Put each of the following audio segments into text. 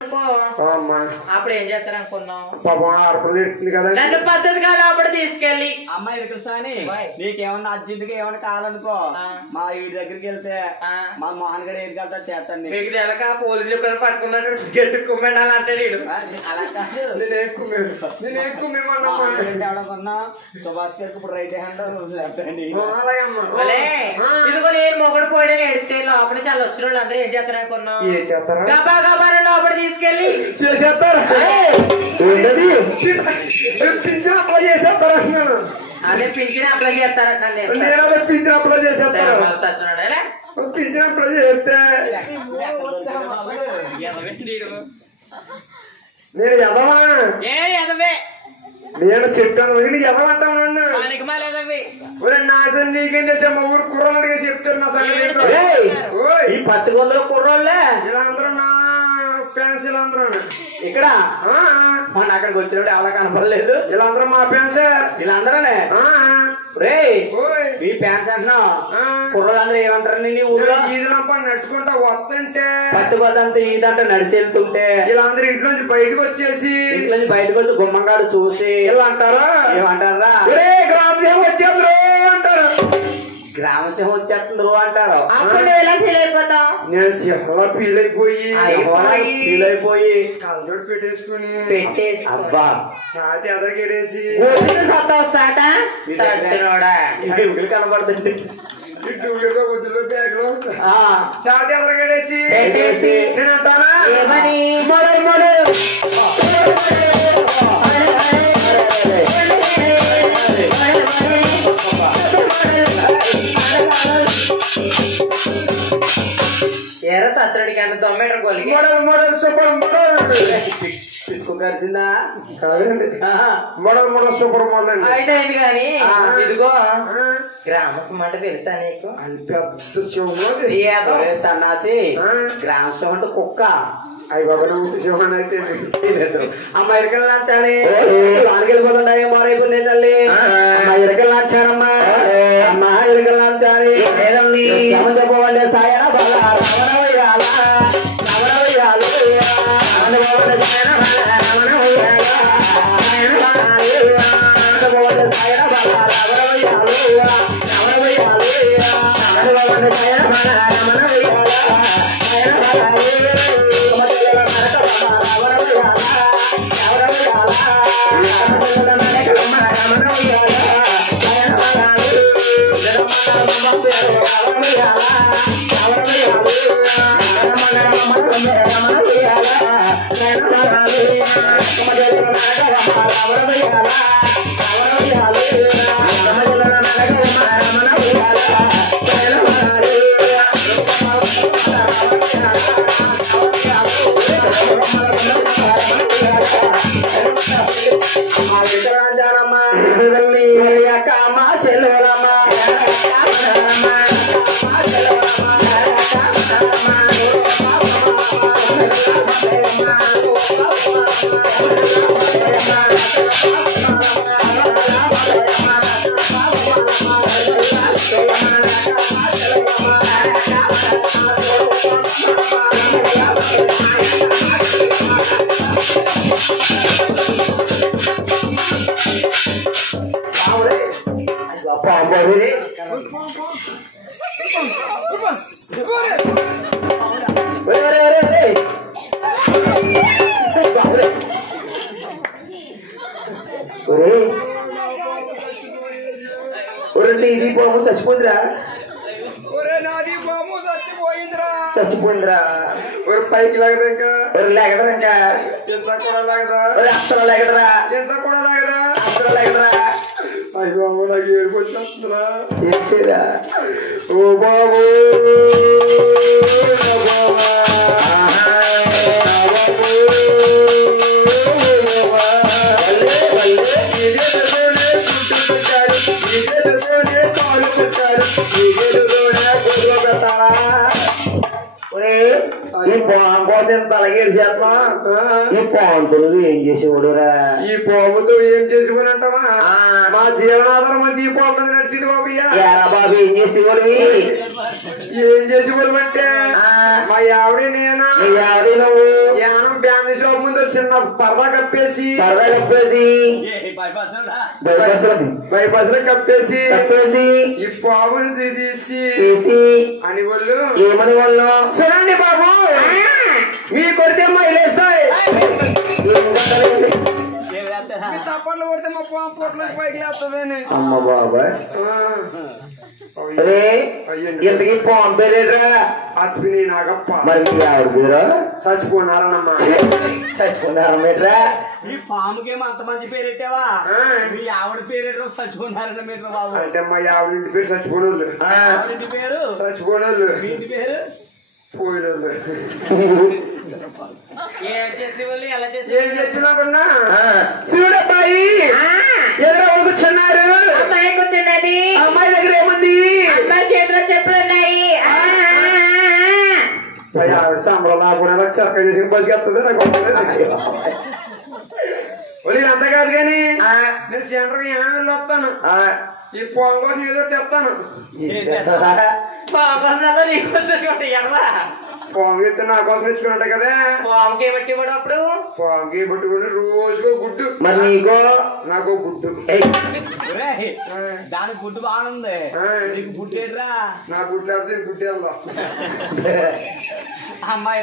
అప్పుడు ఏం చేస్తారు అనుకున్నాం పాపం ఆడపిల్ల ఎడుతుంది కదా నన్ను పద్ధతి కాదు అప్పుడు తీసుకెళ్ళి అమ్మాయి ఇరుకులు సాని నీకేమన్నా అర్జెంట్ గా ఏమన్నా కావాలనుకో మా వీడి దగ్గరికి వెళ్తే మా మోహన్ గడ ఏం కలుతా చేస్తాను మీకు తెలక పోలీసులు ఎప్పుడైనా పట్టుకున్నట్టు గట్టి కుమ్మెండాలంటే నేను అలా కాదు ఎవడకున్నా సుభాష్ గారికి ఇప్పుడు రైట్ హ్యాండ్ లెఫ్ట్ హ్యాండ్ ఇదిగో నేను మొగడు పోయడానికి ఎడితే లోపల చాలా వచ్చిన వాళ్ళు అందరూ ఏం చేస్తారు అనుకున్నాం ఏం చేస్తారా గబా గబా లోపల తీసుకెళ్ళి చేసేస్తారా పింఛన్ అప్లై చేసేస్తారా అదే పింఛన్ అప్లై చేస్తారట నేను పింఛన్ అప్లై చేసేస్తారా పింఛన్ అప్లై చేస్తే నేను ఎదవా నేను చెప్పాను నీకు ఎదవంటాను నాశనం నీకేం చేసా మా ఊరు కుర్రోళ్ళకి చెప్తారు నా సంగతి ఈ పత్తి గొంతులో కుర్రోళ్ళే ఇలా అందరూ నా ఫ్యాన్స్ ఇలా అందరూ ఇక్కడ మొన్న అక్కడికి వచ్చినప్పుడు ఎవరు కనపడలేదు ఇలా అందరూ మా ఫ్యాన్సే వీళ్ళందరూనే రే ఈ ఫ్యాన్స్ అంటున్నావు కుర్రోళ్ళందరూ ఏమంటారు నీ ఊళ్ళో ఈదినప్ప నడుచుకుంటా వస్తుంటే పత్తి గొంతంతా ఈదంటే నడిచి వెళ్తుంటే ఇలా అందరూ ఇంట్లోంచి బయటకు వచ్చేసి ఇంట్లోంచి బయటకు వచ్చి గుమ్మంగాడు చూసి ఇలా అంటారా ఏమంటారా గ్రామదేవం వచ్చేద్దరు అంటారు గ్రామసింహం వచ్చేస్తుంది అంటారు అప్పుడు నువ్వు ఎలా ఫీల్ అయిపోతావు నేను సింహంలో ఫీల్ అయిపోయి కళ్ళజోడు పెట్టేసుకుని అబ్బా సాతి ఎదరికేడేసి కనబడుతుంది బ్యాగ్ లో సాతి ఎదరికేడేసి నేను అంటానా ఎర్ర తచ్చడికి అంత దొమ్మేటర్ కోలికి మోడల్ సూపర్ మోడల్ తీసుకోవాల్సిందా మోడల్ సూపర్ మోడల్ అయితే అయింది కానీ ఇదిగో గ్రామసం అంటే తెలుసా నీకు పెద్ద శివమో సన్నాసి గ్రామసం అంటే కుక్క అయ్యి బాబా శివన్ అయితే అమ్మ ఇరకలు నచ్చాని వానికి వెళ్ళిపోతుంటాయి మారైపోయింది తల్లి అమ్మ ఇరకలు నచ్చానమ్మా అమ్మ ఇరకలు నచ్చాని చెప్పవండి సాయన బాగా ఇది బాబు చచ్చిపోయిందిరా చచ్చిపోయిందిరా పైకి లాగదా లేకదరా ఇంకా ఎంత కూడా లాగదా అసలు లేకదరా ఎంత కూడా లాగదా అసలు లేకదరా అయ్యి బాబు నాకు ఏడుకొచ్చేస్తుందా ఏం చేయరా ఓ బాబు ఈ పొలం కోసం తలగేడు చేస్తున్నా ఈ పొలంతో ఏం చేసేవాడురా ఈ పోగుతో ఏం చేసుకునంటావా మా జీవనాధారం మంచి ఈ పొలం మీద నడిచింది బాబయ్య బాబు ఏం చేసేవాడు ఏం చేసేవాళ్ళు అంటే మా ఆవిడ నేను ఆవిడ నువ్వు యానం బ్యాండ్ షాప్ ముందు చిన్న పరదా కప్పేసి బైపాస్ లో కప్పేసి ఈ పాముని తీసి అని వాళ్ళు ఏమని వాళ్ళు చూడండి బాబు మీ కొడితే మహిళేస్తాయి తప్పట్లు కొడితే మా పాము పొట్లు పైకి లేస్తుందని అమ్మ బాబాయ్ అరే ఇంతకీ పాము పేరేట్రా అశ్విని నాగప్ప మరి ఆవిడ పేరు చచ్చిపోనారనమ్మా చచ్చిపోనారమ్మేట్రా ఈ పాముకేమో అంత మంచి పేరు పెట్టావా మీ ఆవిడ పేరు చచ్చిపోన్నారన్న మీరు బాబు అంటే మా ఆవిడ ఇంటి పేరు చచ్చిపోనోళ్ళు ఇంటి పేరు చచ్చిపోనోళ్ళు ఇంటి పేరు పోయినోళ్ళు ఏం చేసి వాళ్ళు ఎలా చేసి ఏం చేసినాకున్నా శివుడబ్బాయి ఎవరో కూర్చున్నారు అమ్మాయి కూర్చున్నది అమ్మాయి దగ్గర ఏముంది అమ్మాయి చేతిలో చెప్పులు ఉన్నాయి ఆవిడ సంబరం నాకు సరక చేసి బతికేస్తుంది నాకు అంత కాదు కానీ నేను సెంటర్ ఏమి వస్తాను ఈ పొంగ ఏదో తెస్తాను పొంగెత్తి నా కోసం తెచ్చుకున్నట్టు కదా పాముకి బట్టి కూడా అప్పుడు పొంగి పట్టుకుని రోజుకో గుడ్డు మరి నీకో నాకు గుడ్డు దానికి గుడ్డు బాగుంది నీకు గుడ్డేట్రా నా గుడ్డు లేకపోతే గుడ్డే వెళ్దాం అమ్మాయి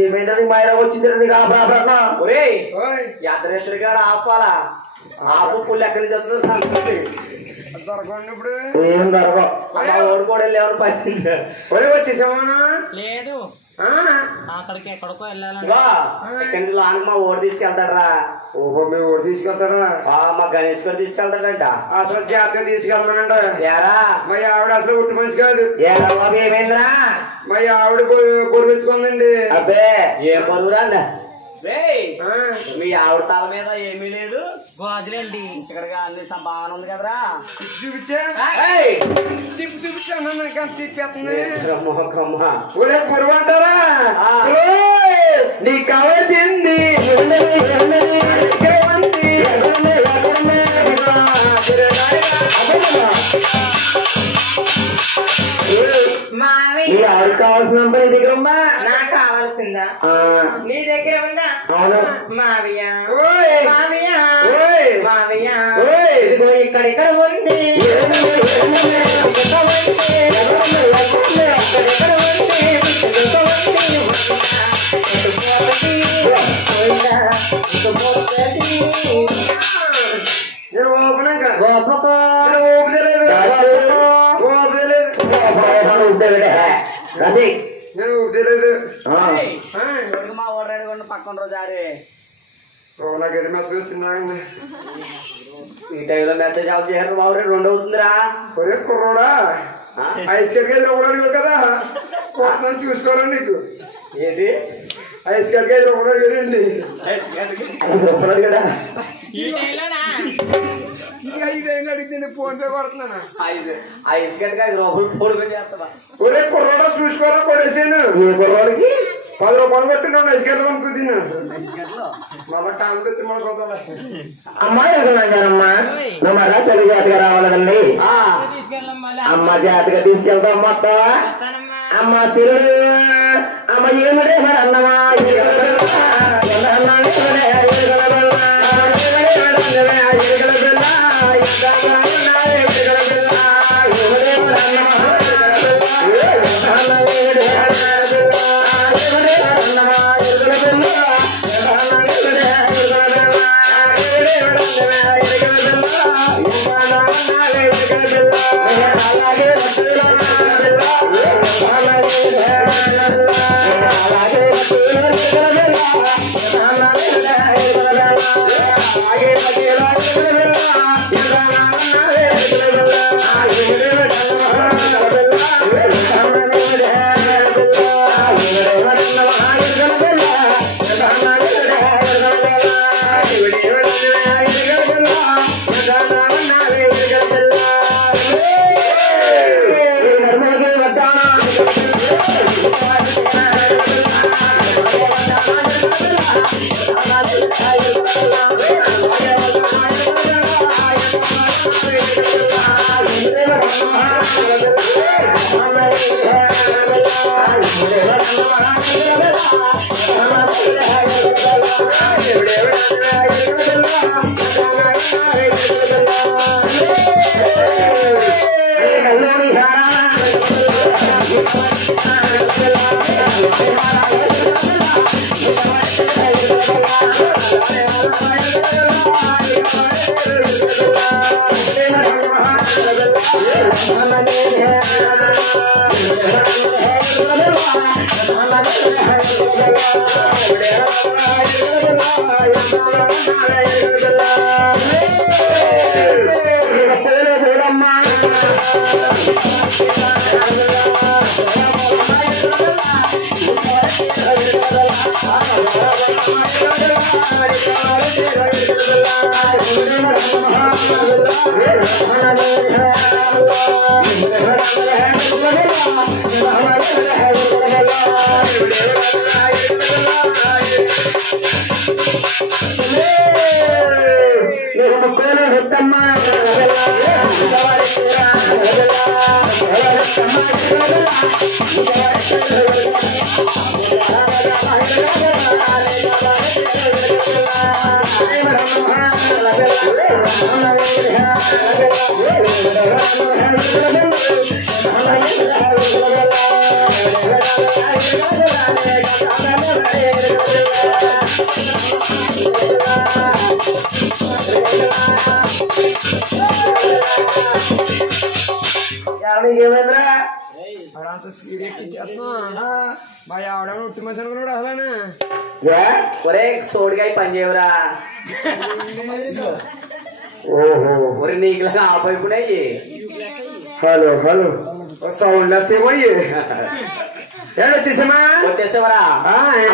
ఏమైందని మైరా వచ్చింది యాత్రేశ్వరి గారు ఆపాలా ఆపు పుల్లు ఎక్కడి నుంచి వస్తుంది దొరకండి ఇప్పుడు ఏం దొరకవు ఓడిపోవడం లేవని పని వచ్చేసామా లేదు అక్కడికి ఎక్కడికో వెళ్ళాలని ఎక్కడి నుంచి లానికి మా ఓడి తీసుకెళ్తాడరా ఓహో మీ ఊరు తీసుకెళ్తాడా మా గణేష్ గారు తీసుకెళ్తాడంట అసలు జాగ్రత్తగా తీసుకెళ్ళమనంట ఏరా మా ఆవిడ అసలు ఉట్టి మనిషి కాదు ఏరా బాబు ఏమైందిరా మా ఆవిడ కొడుకు ఎత్తుకుందండి అబ్బే ఏం పరువురా మీ ఆవిడ తల మీద ఏమీ లేదు గాజులండి ఇక్కడగా అన్ని సంభావన ఉంది కదరా చూపించా చూపించాను తిప్పేస్తుంది పొరుగు అంటారా నీకు కావాల్సింది మావి కావాల్సినంత నీ దగ్గర ఉందా నాకు కావాల్సిందా నీ దగ్గర ఉందా మావియా మావియా మావియా ఇదిగో ఇక్కడ ఉంది మా ఓడరాడు పక్కన రోజు ఆరే నాకైతే మెసేజ్ వచ్చిందా ఈ టైంలో మెసేజ్ ఆఫ్ చేశారు మా ఊరే 2 అవుతుందిరా ఒరే కుర్రోడా ఐస్ కట్ ఇవ్వడానికి కదా చూసుకోరా నీకు ఏంటి ఐస్ గడ్డకి 5 రూపాయలు అడిగాడండి. 5 రూపాయలు కదా ఈ టైంలోనా ఇంకా 5 అడిగితే ఫోన్ పే కొడుతున్నాను. ఆ ఇసుకటికి 5 రూపాయలు పొడుగు చేస్తావా? ఒరే కుర్రాడో చూసుకోరా కొడేసాను. ఈ కుర్రోడికి 10 రూపాయలు కొట్టి నువ్వు ఐస్ గడ్డలు అనుకుంటున్నా మళ్ళా కాంతి మన చూద్దాం. అమ్మాయి అనుకున్నామ్మా నువ్వు మళ్ళా చెడు జాతిగా రావాలి తల్లి. తీసుకెళ్ళాం మళ్ళీ అమ్మ జాతిగా తీసుకెళ్తాం మొత్తం. అమ్మ తిరుడు అమ్మ ఏమిడే మరి అన్నమా ఏమైందిరా అంత స్పీడ్ ఎక్కిచ్చేస్తున్నా మా ఆవిడ ఉట్టి మనిషి అనుకున్నాడు అసలు. ఒరే సోడికాయ పని చేయవురా. ఓహో ఒరే నీకులాగా ఆ పైపునయ్యి. హలో హలో సౌండ్ లెస్ ఏమయ్యి ఏడొచ్చేసామా వచ్చేసేవరా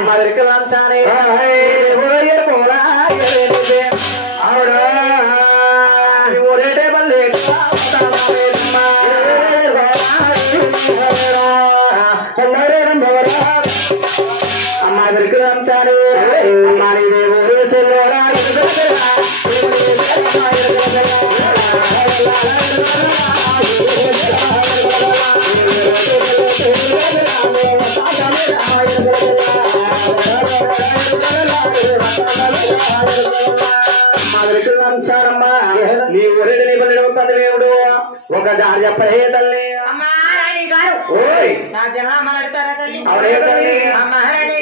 మా దగ్గరికి లంచానే ఆవిడ ఒరే టేబుల్ అమ్మ దగ్గరికి లంచానే లంచారమ్మా నీ ఊరిని నిబంధన దేవుడు ఒక జారి చెప్పే తల్లి. మహారాణి గారు ఓయ్ నా జన్మ అడతారా తల్లి? అవునే తల్లి. మహారాణి